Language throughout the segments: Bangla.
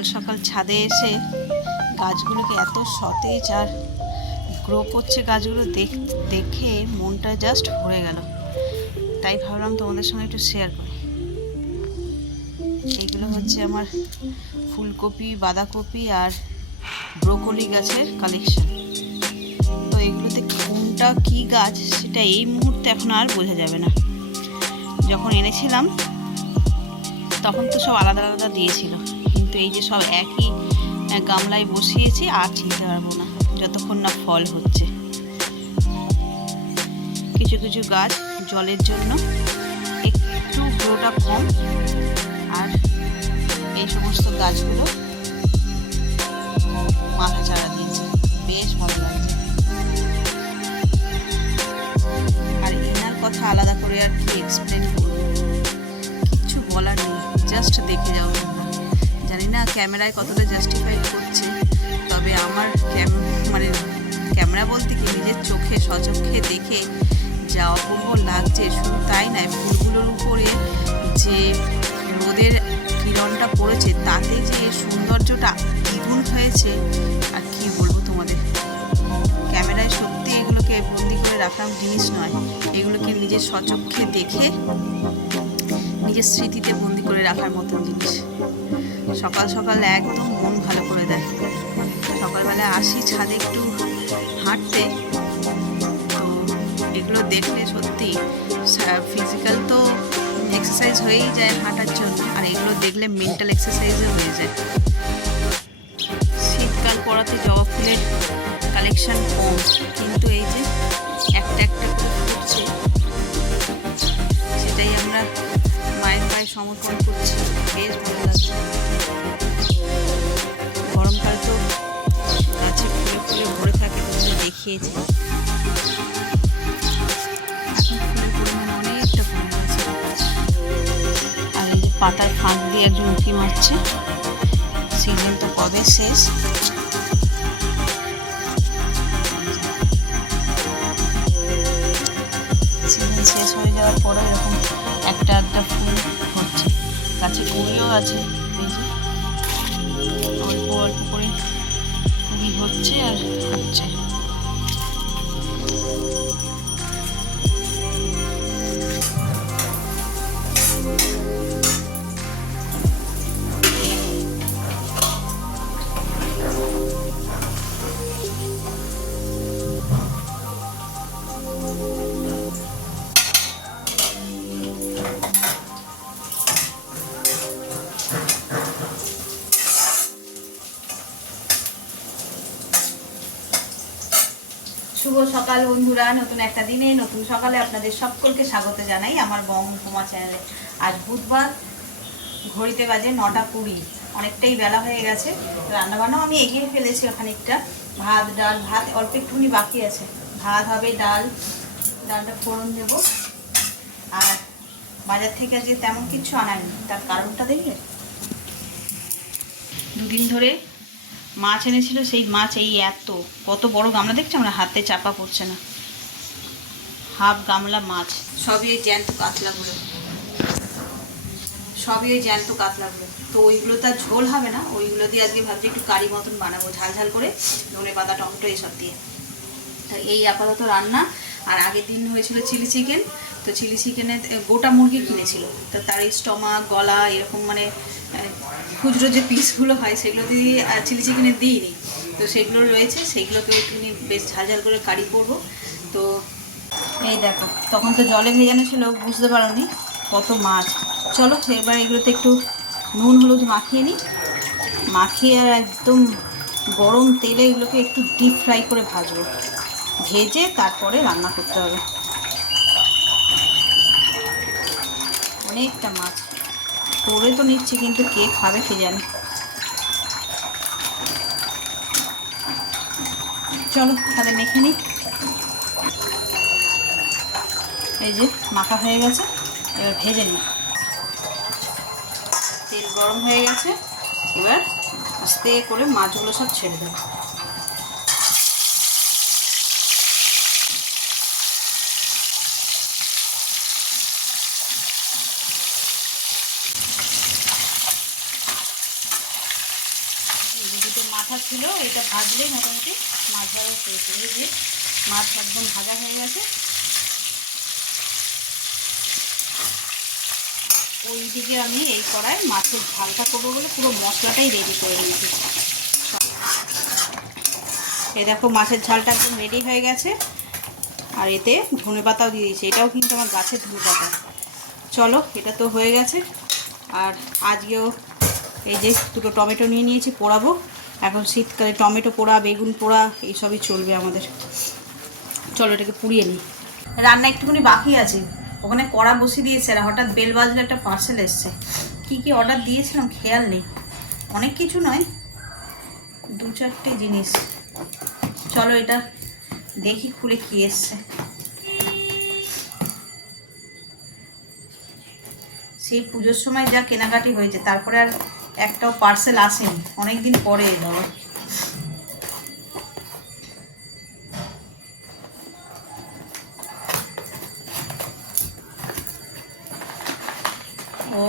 সকাল সকাল ছাদে এসে গাছগুলোকে এত সতেজ আর গ্রো করছে গাছগুলো দেখে মনটা জাস্ট ভরে গেল। তাই ভাবলাম তোমাদের সঙ্গে একটু শেয়ার করি। এইগুলো হচ্ছে আমার ফুলকপি, বাঁধাকপি আর ব্রোকলি গাছের কালেকশন। তো এগুলোতে কোনটা কী গাছ সেটা এই মুহূর্তে এখন আর বোঝা যাবে না। যখন এনেছিলাম তখন তো সব আলাদা আলাদা দিয়েছিল, কিন্তু এই যে সব একই গামলায় বসিয়েছি আর চিনতে পারবো না যতক্ষণ না ফল হচ্ছে। কিছু কিছু গাছ জলের জন্য একটু গ্রোটা কম, আর এই সমস্ত গাছগুলো মাথা চারা দিয়েছে, বেশ ভালো লাগছে। আর এনার কথা আলাদা করে আর কি এক্সপ্লেন করবো, কিচ্ছু বলার নেই, জাস্ট দেখে যাও তোমরা। জানি না ক্যামেরায় কতটা জাস্টিফাইড করছে, তবে আমার ক্যামেরা বলতে কি নিজের চোখে সচক্ষে দেখে যা অপূর্ব লাগছে। শুধু তাই নয়, ফুলগুলোর উপরে যে রোদের কিরণটা পড়েছে তাতে যে সৌন্দর্যটা দ্বিগুণ হয়েছে আর কি বলবো তোমাদের। ক্যামেরায় সত্যি এগুলোকে বন্দি করে রাখার জিনিস নয়, এগুলোকে নিজের সচক্ষে দেখে নিজের স্মৃতিতে বন্দি করে রাখার মতন জিনিস। সকাল সকাল একদম মন ভালো করে দেয়। সকালবেলায় আসি ছাদে একটু হাঁটতে, তো এগুলো দেখলে সত্যি ফিজিক্যাল তো এক্সারসাইজ হয়েই যায় হাঁটার জন্য, আর এগুলো দেখলে মেন্টাল এক্সারসাইজও হয়ে যায়। শীতকাল পড়াতে জবা ফুলের কালেকশন কম, কিন্তু এই যে একটা একটা করে ফুটছে, সেটাই আমরা মায়ের পায়ে সমর্পণ করছি। বেশ ভালো লাগছে। গরমকাল তো গাছে ফুলে ফুলে ভরে থাকে, তোমাদের দেখিয়েছি। পাতায় ফাঁক দিয়ে একজন উঁকি মারছে। সিজন তো কবে শেষ। সিজন শেষ হয়ে যাওয়ার পরে এরকম একটা একটা ফুল হচ্ছে। গাছে কুড়িও আছে, অল্প অল্প করে কুড়ি হচ্ছে আর হচ্ছে। শুভ সকাল বন্ধুরা, নতুন একটা দিনে নতুন সকালে আপনাদের সকলকে স্বাগত জানাই আমার বং উপমা চ্যানেলে। আজ বুধবার, ঘড়িতে বাজে 9:20, অনেকটাই বেলা হয়ে গেছে। রান্নাবান্নাও আমি এগিয়ে ফেলেছি খানিকটা। ভাত অল্প একটুখানি বাকি আছে। ভাত হবে, ডালটা ফোড়ন দেবো। আর বাজার থেকে আজকে তেমন কিছু আনায়নি, তার কারণটা দেখলে, দুদিন ধরে মাছ এনেছিল, সেই মাছ এই কত বড় গামলা দেখছি আমরা, হাতে চাপা পড়ছে না, হাফ গামলা মাছ। সবই ওই জ্যান্ত কাতলাগুলো, তো ওইগুলো তো আর ঝোল হবে না। ওইগুলো দিয়ে আজকে ভাবছি একটু কারি মতন বানাবো, ঝাল ঝাল করে, ধনে পাতা, টমেটো এইসব দিয়ে। তো এই আপাতত রান্না। আর আগের দিন হয়েছিল চিলি চিকেন, তো চিলি চিকেনে গোটা মুরগি কিনেছিল, তো তার স্টমাক, গলা এরকম খুচরো যে পিসগুলো হয় সেগুলো দিয়ে চিলি চিকেনে দিইনি, তো সেগুলো রয়েছে, সেগুলোকে একটুখানি বেশ ঝাল ঝাল করে কারি করবো। তো এই দেখো, তখন তো জলে ভেজানো ছিল, বুঝতে পারোনি কত মাছ। চলো এবার এগুলোতে একটু নুন হলুদ মাখিয়ে নিই, মাখিয়ে আর একদম গরম তেলে এগুলোকে একটু ডিপ ফ্রাই করে ভাজবো, ভেজে তারপরে রান্না করতে হবে। অনেকটা মাছ করে তো নিচ্ছি, কিন্তু কে খাবে কে জানে। চলো তাহলে মেখে নিই। এই যে মাখা হয়ে গেছে, এবার ভেজে নিই। তেল গরম হয়ে গেছে, এবার আস্তে করে মাছগুলো সব ছেড়ে দেবো। আঠা ছিল, এটা ভাজলেই মোটামুটি মাছ ভাজা হয়েছে। এই যে মাছ একদম ভাজা হয়ে গেছে। ওইদিকে আমি এই কড়াই মাছের ঝালটা করবো বলে পুরো মশলাটাই রেডি করে নিয়েছি। এই দেখো মাছের ঝালটা একদম রেডি হয়ে গেছে। আর এতে ধনেপাতাও দিয়ে দিয়েছি, এটাও কিন্তু আমার গাছের ধনেপাতা। চলো, এটা তো হয়ে গেছে। আর আজকেও এই যে দুটো টমেটো নিয়ে নিয়েছি, পোড়াবো। এখন শীতকালে টমেটো পোড়া, বেগুন পোড়া এইসবই চলবে আমাদের। চলো এটাকে পুড়িয়ে নিই। রান্না একটুখানি বাকি আছে, ওখানে কড়া বসিয়ে দিয়েছে। আর হঠাৎ বেল বাজলে একটা পার্সেল এসছে। কি কি অর্ডার দিয়েছিলাম খেয়াল নেই, অনেক কিছু নয়, 2-4টে জিনিস। চলো এটা দেখি খুলে কি এসছে। সেই পুজোর সময় যা কেনাকাটি হয়েছে, তারপরে আর একটাও পার্সেল আসেনি, অনেকদিন পরে এলো। ও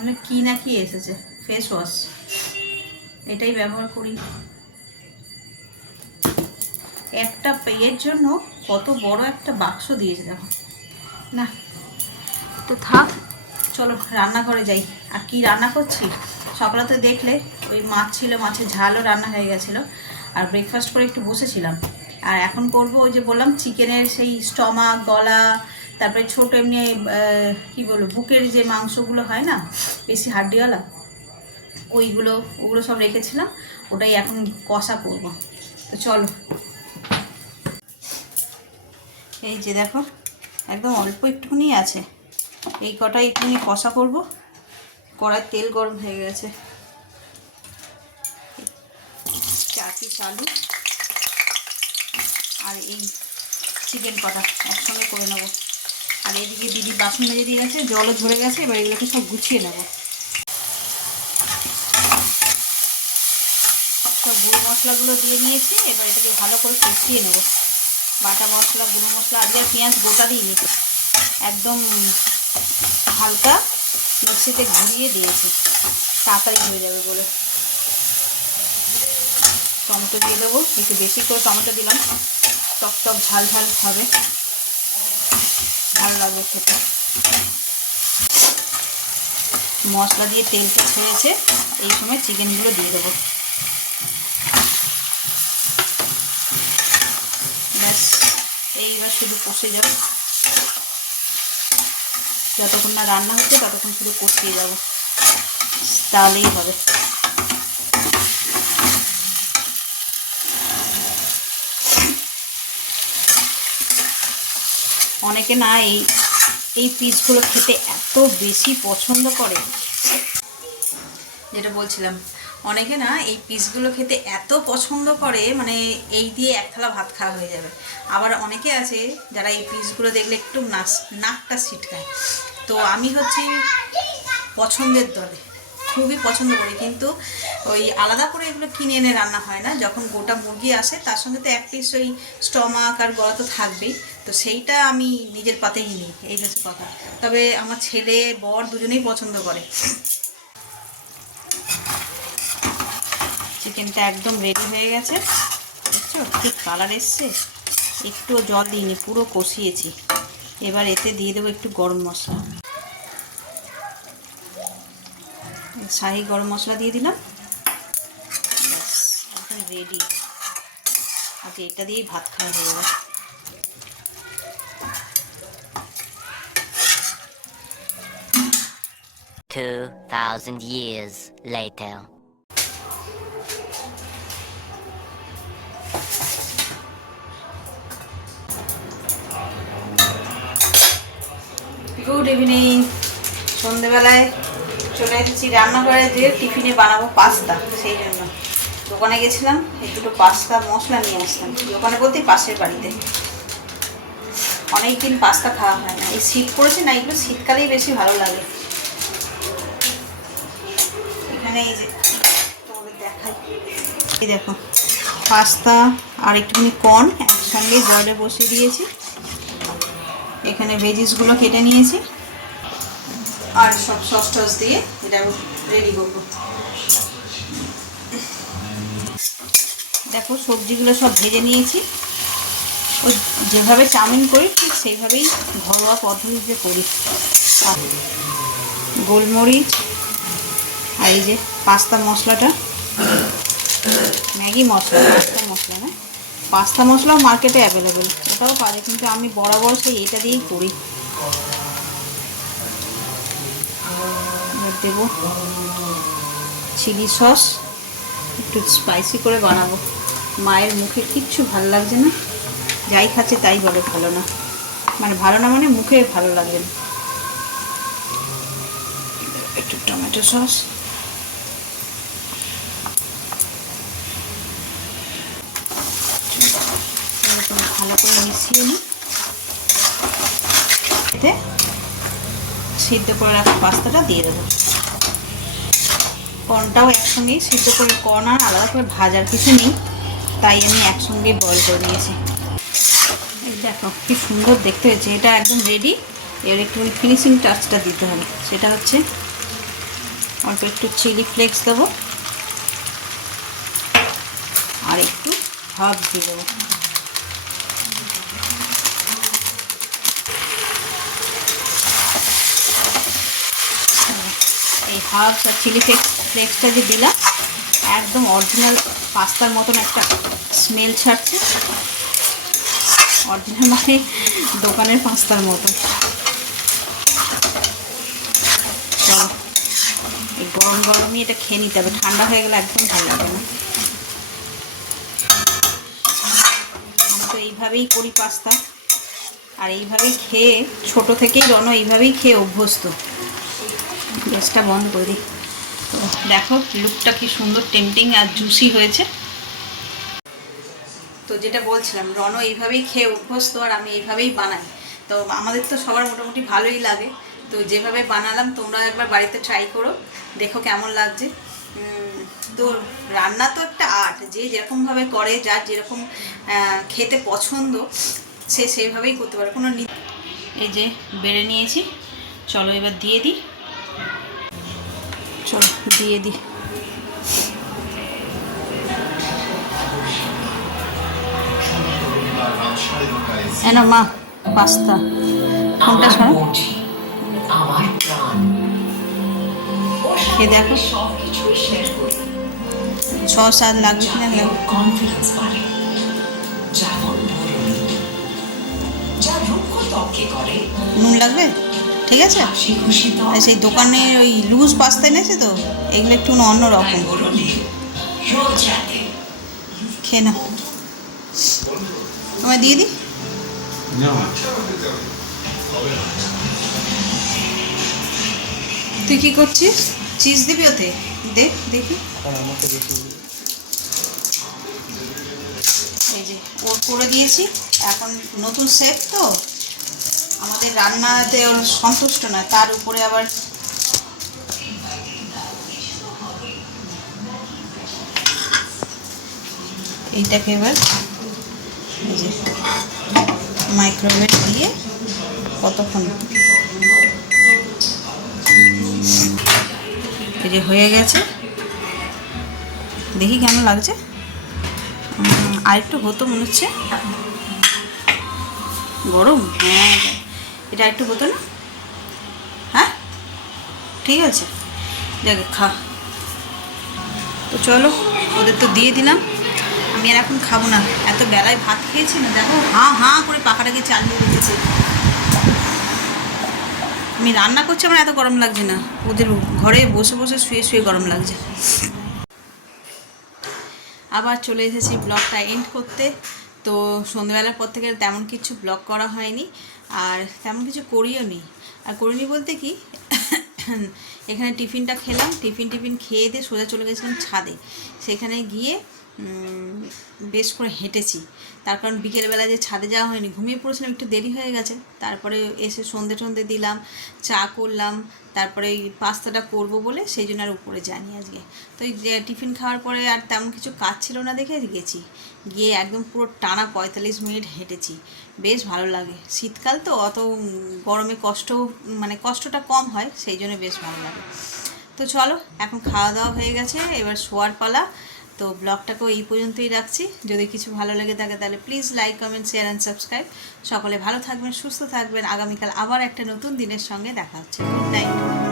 অনেক কি না কি এসেছে, ফেস ওয়াশ, এটাই ব্যবহার করি। একটা পেয়ের জন্য কত বড় একটা বাক্স দিয়েছে দেখো না। তো থাক, চলো রান্নাঘরে যাই। আর কি রান্না করছি সকালে তো দেখলে, ওই মাছ ছিল, মাছের ঝালও রান্না হয়ে গেছিলো। আর ব্রেকফাস্ট করে একটু বসেছিলাম। আর এখন করব ওই যে বললাম চিকেনের সেই স্টমাক, গলা, তারপরে ছোট এমনি কি বলবো বুকের যে মাংসগুলো হয় না বেশি হাড্ডিওয়ালা, ওগুলো সব রেখেছিলাম, ওটাই এখন কষা করব। তো চলো। এই যে দেখো একদম অল্প একটুখানি আছে, এই কটাই একটুখানি কষা করব। কড়ার তেল গরম হয়ে গেছে। 4 পিস আলু আর এই চিকেন কটা একসঙ্গে করে নেবো। আর এদিকে দিদি বাসন মেজে দিয়ে গেছে, জলও ঝরে গেছে। এবার এগুলোকে সব গুছিয়ে নেব। সব গুঁড়ো মশলাগুলো দিয়ে নিয়েছি, এবার এটাকে ভালো করে কষিয়ে নেব। বাটা মশলা, গুঁড়ো মশলা, আজকে আর পেঁয়াজ গোটা দিইনি, একদম হালকা মিক্সিতে ঘুরিয়ে দিয়েছি, তাড়াতাড়ি হয়ে যাবে বলে। টমেটো দিয়ে দেবো, একটু বেশি করে টমেটো দিলাম, টক টক ঝাল ঝাল হবে, ভালো লাগবে খেতে। মশলা দিয়ে তেলটা ছেড়েছে, এই সময় চিকেনগুলো দিয়ে দেবো। ব্যাস, এইবার শুধু কষে যাবে, যতক্ষণ না রান্না হচ্ছে ততক্ষণ শুধু কষিয়ে যাব, তাহলেই হবে। অনেকে না এই পিসগুলো খেতে এত বেশি পছন্দ করে, যেটা বলছিলাম, অনেকে না এই পিসগুলো খেতে এত পছন্দ করে, মানে এই দিয়ে এক থালা ভাত খাওয়া হয়ে যাবে। আবার অনেকে আছে যারা এই পিসগুলো দেখলে একটু নাকটা ছিটকায়। তো আমি হচ্ছি পছন্দের দলে, খুবই পছন্দ করি, কিন্তু ওই আলাদা করে এগুলো কিনে এনে রান্না হয় না। যখন গোটা মুরগি আসে তার সঙ্গে তো এক পিস ওই স্টমাক আর গলা তো থাকবেই, তো সেইটা আমি নিজের পাতেই নিই, এই হচ্ছে কথা। তবে আমার ছেলে বর দুজনেই পছন্দ করে। চিকেনটা একদম রেডি হয়ে গেছে, বুঝছো ঠিক কালার এসছে, একটুও জল দিইনি, পুরো কষিয়েছি। এবার এতে দিয়ে দেবো একটু গরম মশলা, শাহি গরম মশলা দিয়ে দিলাম, ব্যাস একদম রেডি। আজকে এটা দিয়েই ভাত খাওয়া হয়ে যাবে। $2,000 years later. Good evening. সন্ধেবেলায় চলে এসেছি রান্নাঘরে, যে টিফিনে বানাবো পাস্তা, সেই জন্য দোকানে গেছিলাম, এই দুটো পাস্তা মশলা নিয়ে আসলাম। দোকানে বলতেই পাশের বাড়িতে। অনেকদিন পাস্তা খাওয়া হয় না, এই শীত পড়েছে না, এগুলো শীতকালেই বেশি ভালো লাগে। এখানে এই যে তোমাদের দেখাই, এই দেখো পাস্তা আর একটুখানি কর্ন একসঙ্গে জলে বসিয়ে দিয়েছি। এখানে ভেজিসগুলো কেটে নিয়েছি, আর সব সস টস দিয়ে এটা রেডি করবো। দেখো সবজিগুলো সব ভেজে নিয়েছি, ওই যেভাবে চাউমিন করি ঠিক সেইভাবেই ঘরোয়া পদ্ধতিতে করি। আর গোলমরিচ আর এই যে পাস্তা মশলাটা, ম্যাগি মশলা, পাস্তা মশলা না, পাস্তা মশলাও মার্কেটে অ্যাভেলেবেল, ওটাও পারে, কিন্তু আমি বরাবর সেই এটা দিয়েই করি। এবার দেবো চিলি সস, একটু স্পাইসি করে বানাবো। মায়ের মুখে কিচ্ছু ভালো লাগছে না, যাই খাচ্ছে তাই বলে ভালো না, মানে ভালো না মানে মুখে ভালো লাগছে না। একটু টমেটো সস, ভালো করে মিশিয়ে নিই। এতে সিদ্ধ করে রাখা পাস্তাটা দিয়ে দেবো। কর্নটাও একসঙ্গেই সিদ্ধ করে, কর্ন আর আলাদা করে ভাজার কিছু নেই, তাই আমি একসঙ্গেই বয়েল করে নিয়েছি। এই দেখো কি সুন্দর দেখতে হয়েছে, এটা একদম রেডি। এর একটু ফিনিশিং টাচটা দিতে হবে, সেটা হচ্ছে অল্প একটু চিলি ফ্লেক্স দেবো আর একটু হার্বস দিয়ে দেবো। এই হার্বস আর চিলি ফ্লেক্সটা যে দিলাম, একদম অরিজিনাল পাস্তার মতন একটা স্মেল ছাড়ছে, অরিজিনাল মানে দোকানের পাস্তার মতন। চলো এই গরম গরমই এটা খেয়ে নিতে হবে, ঠান্ডা হয়ে গেলে একদম ভালো লাগবে না। আমি তো এইভাবেই করি পাস্তা, আর এইভাবেই খেয়ে ছোটো থেকেই রনো এইভাবেই খেয়ে অভ্যস্ত। গ্যাসটা বন্ধ করে দিই। তো দেখো লুকটা কি সুন্দর টেম্পটিং আর জুসি হয়েছে। তো যেটা বলছিলাম, রনো এইভাবেই খেয়ে অভ্যস্ত আর আমি এইভাবেই বানাই, তো আমাদের তো সবার মোটামুটি ভালোই লাগে। তো যেভাবে বানালাম তোমরা একবার বাড়িতে ট্রাই করো, দেখো কেমন লাগছে। তো রান্না তো একটা আর্ট, যে যেরকমভাবে করে, যার যেরকম খেতে পছন্দ সে সেইভাবেই করতে পারে। কোনো এই যে বেড়ে নিয়েছি, চলো এবার দিয়ে দিই। চলো দিয়ে দিই। এনো মা পাস্তা, কোনটা শোনো খেয়ে দেখো, সস আর লাগবে কিনা নুন লাগবে, ঠিক আছে। আর সেই দোকানে ওই লুজ পাস্তা এনেছে তো, এগুলো একটু অন্য রকম। খেয়ে নাও, আমায় দিয়ে দিই। তুই কি করছিস? চিজ দিবি ওতে? দেখ দেখি। এই যে ওর করে দিয়েছি, এখন নতুন শেফ তো আমাদের রান্নাতে ওর সন্তুষ্ট নয়, তার উপরে আবার এইটাকে এবার এই যে মাইক্রোওয়েভ দিয়ে কতক্ষণ, এই যে হয়ে গেছে, দেখি কেমন লাগছে। আর একটু হতো মনে হচ্ছে, গরম, হ্যাঁ এটা একটু হতো না, হ্যাঁ ঠিক আছে, দেখে খা। তো চলো ওদের তো দিয়ে দিলাম, আমি আর এখন খাবো না, এত বেলায় ভাত খেয়েছি না, দেখো হাঁ হাঁ করে পাখাটাকে চালিয়ে রেখেছে। আমি রান্না করছি, আমার এত গরম লাগছে না, ওদের ঘরে বসে বসে শুয়ে শুয়ে গরম লাগছে। আবার চলে এসেছি ব্লগটা এন্ড করতে। তো সন্ধ্যেবেলার পর থেকে তেমন কিছু ব্লগ করা হয়নি, আর তেমন কিছু করিও নি। আর করিনি বলতে কি, এখানে টিফিনটা খেলাম, টিফিন খেয়ে দিয়ে সোজা চলে গেছিলাম ছাদে। সেখানে গিয়ে বেশ করে হেঁটেছি, তার কারণ বিকেলবেলা যে ছাদে যাওয়া হয়নি, ঘুমিয়ে পড়েছিলাম, একটু দেরি হয়ে গেছে। তারপরে এসে সন্ধে দিলাম, চা করলাম, তারপরে এই পাস্তাটা করবো বলে সেই জন্য আর উপরে যাইনি আজকে। তো এই টিফিন খাওয়ার পরে আর তেমন কিছু কাজ ছিল না দেখে গেছি, গিয়ে একদম পুরো টানা 45 মিনিট হেঁটেছি। বেশ ভালো লাগে, শীতকাল তো অত গরমে কষ্টটা কম হয়, সেই জন্য বেশ ভালো লাগে। তো চলো এখন খাওয়া দাওয়া হয়ে গেছে, এবার শোয়ার পালা। তো ব্লগটাকেও এই পর্যন্তই রাখছি। যদি কিছু ভালো লেগে থাকে তাহলে please like, comment, share and subscribe. সকলে ভালো থাকবেন, সুস্থ থাকবেন। আগামীকাল আবার একটা নতুন দিনের সঙ্গে দেখা হচ্ছে। Good night.